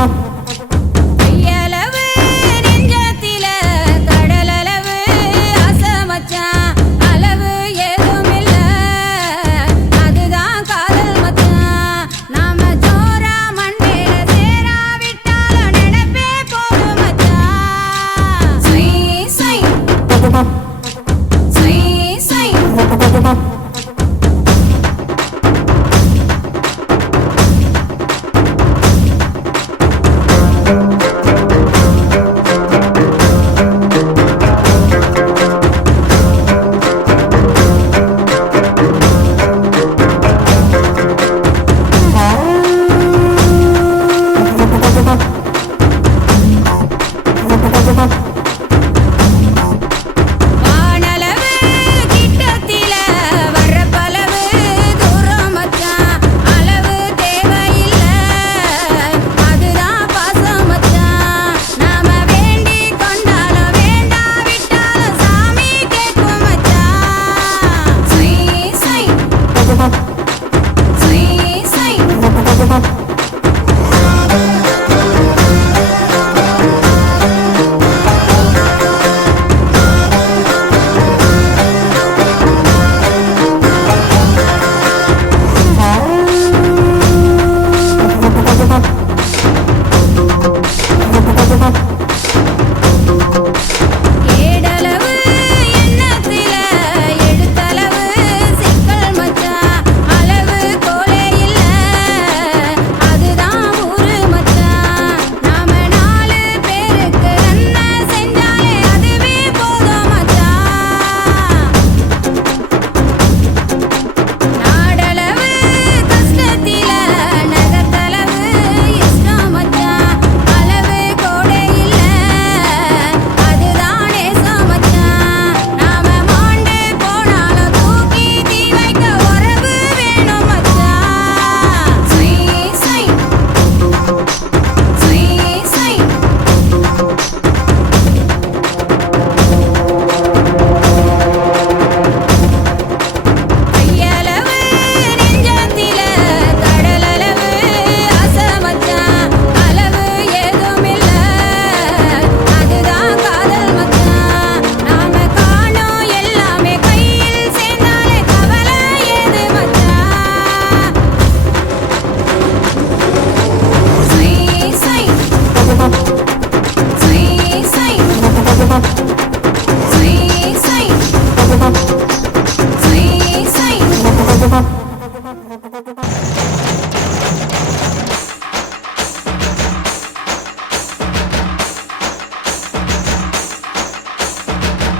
Ha ha ha!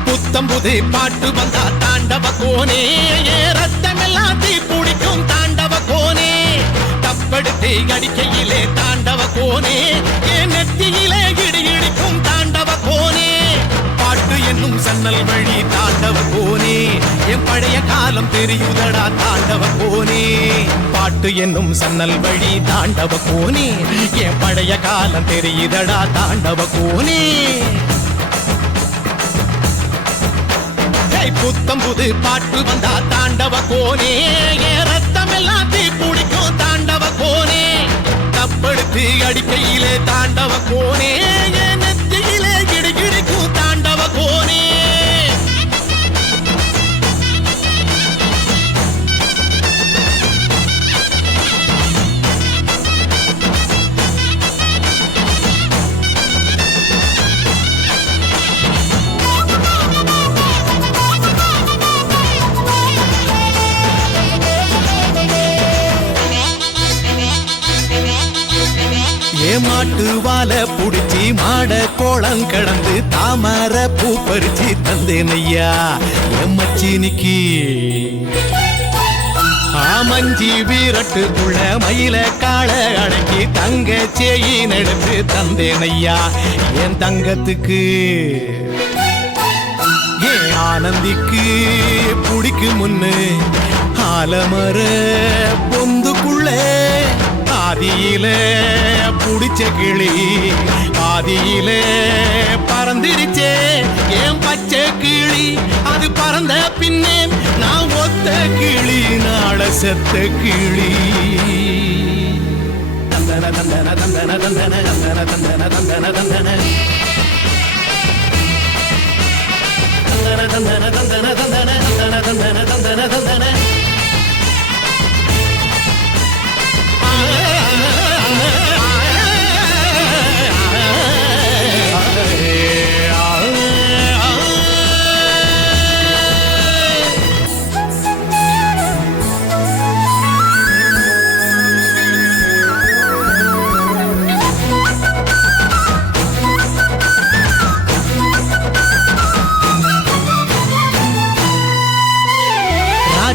புத்தம்புது பாட்டு வந்தா தாண்டவ கோனே. ரத்தமெல்லாம் தீ பிடிக்கும் தாண்டவ கோனே. தப்படுத்து அடிக்கையிலே தாண்டவ கோனே. என் நெத்தியிலே இடி இடிக்கும் தாண்டவ கோனே. பாட்டு என்னும் சன்னல் வழி தாண்டவ கோனே காலம் தெரியுதடா தாண்டவ கோனே. பாட்டு என்னும் சன்னல் வழி தாண்டவ கோனே. என் பழைய காலம் தெரியுதடா தாண்டவ கோனே. புத்தம் புது பாட்டு வந்தா தாண்டவ கோனே. என் ரத்தம் எல்லாம் தீ பிடிக்கும் தாண்டவ கோனே. தப்படுத்து அடிக்கையிலே தாண்டவ கோனே. ஏமாட்டு புடிச்சி மாட கோளம் கடந்து தாமர பூ பறிச்சு தந்தேன் ஐயா. எம்மச்சினிக்கு ஆமஞ்சி வீரட்டுக்குள்ள மயில கால அடக்கி தங்க சேயின் எடுத்து தந்தேன் ஐயா. என் தங்கத்துக்கு. ஏன் ஆனந்திக்கு புடிக்கு முன்னு. ஆலமர பொந்து ஆதியிலே புடிச்ச கிளி ஆதியிலே பறந்துடுச்சே ஏன் பச்சை கிளி? அது பறந்த பின்னே நான் ஒத்த கிளி நாள செத்த கிளி.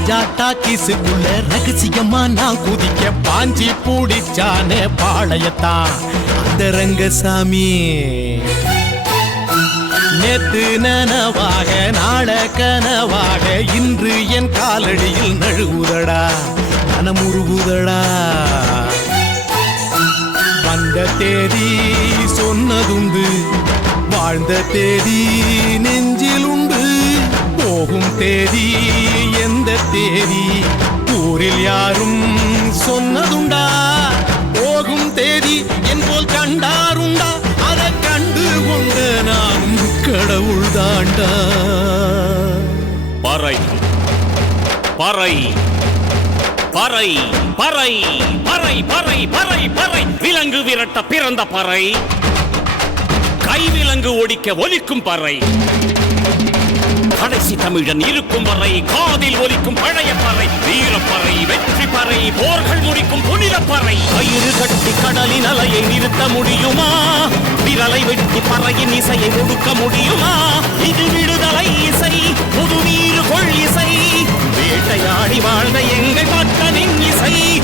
ராஜா டாக்கிஸுக்குள்ள ரகசியமா நான் குதிக்க பாஞ்சி பூடிச்சானே பாளையத்தான். அந்த ரங்கசாமி. நேத்து நனவாக நாள கனவாக இன்று என் காலடியில் நழுவுதடா மனமுருகுதடா வந்த தேதி சொன்னதுண்டு வாழ்ந்த தேதி நெஞ்சில் உண்டு போகும் தேதி தேதி ஊரில் யாரும் சொன்னதுண்டா? போகும் தேதி என் போல் கண்டாருண்டா? அதை கண்டு கொண்ட நானும் கடவுள் தாண்டா பறை. பறை. பறை. பறை. பறை பறை பறை பறை. விலங்கு விரட்ட பிறந்த பறை. கைவிலங்கு ஒடிக்க ஒலிக்கும் பறை. கடைசி தமிழன் இருக்கும் வரை காதில் ஒலிக்கும் பழைய பறை வீரப்பறை வெற்றி பறை போர்கள் முடிக்கும் புனித பறை. கயிறு கட்டி கடலின் அலையை நிறுத்த முடியுமா? விரலை வெட்டி பறையின் இசையை ஒடுக்க முடியுமா? இது விடுதலை இசை புது வீறு கொள் இசை. வேட்டையாடி வாழ்ந்த எங்கள் பட்டனின் இசை.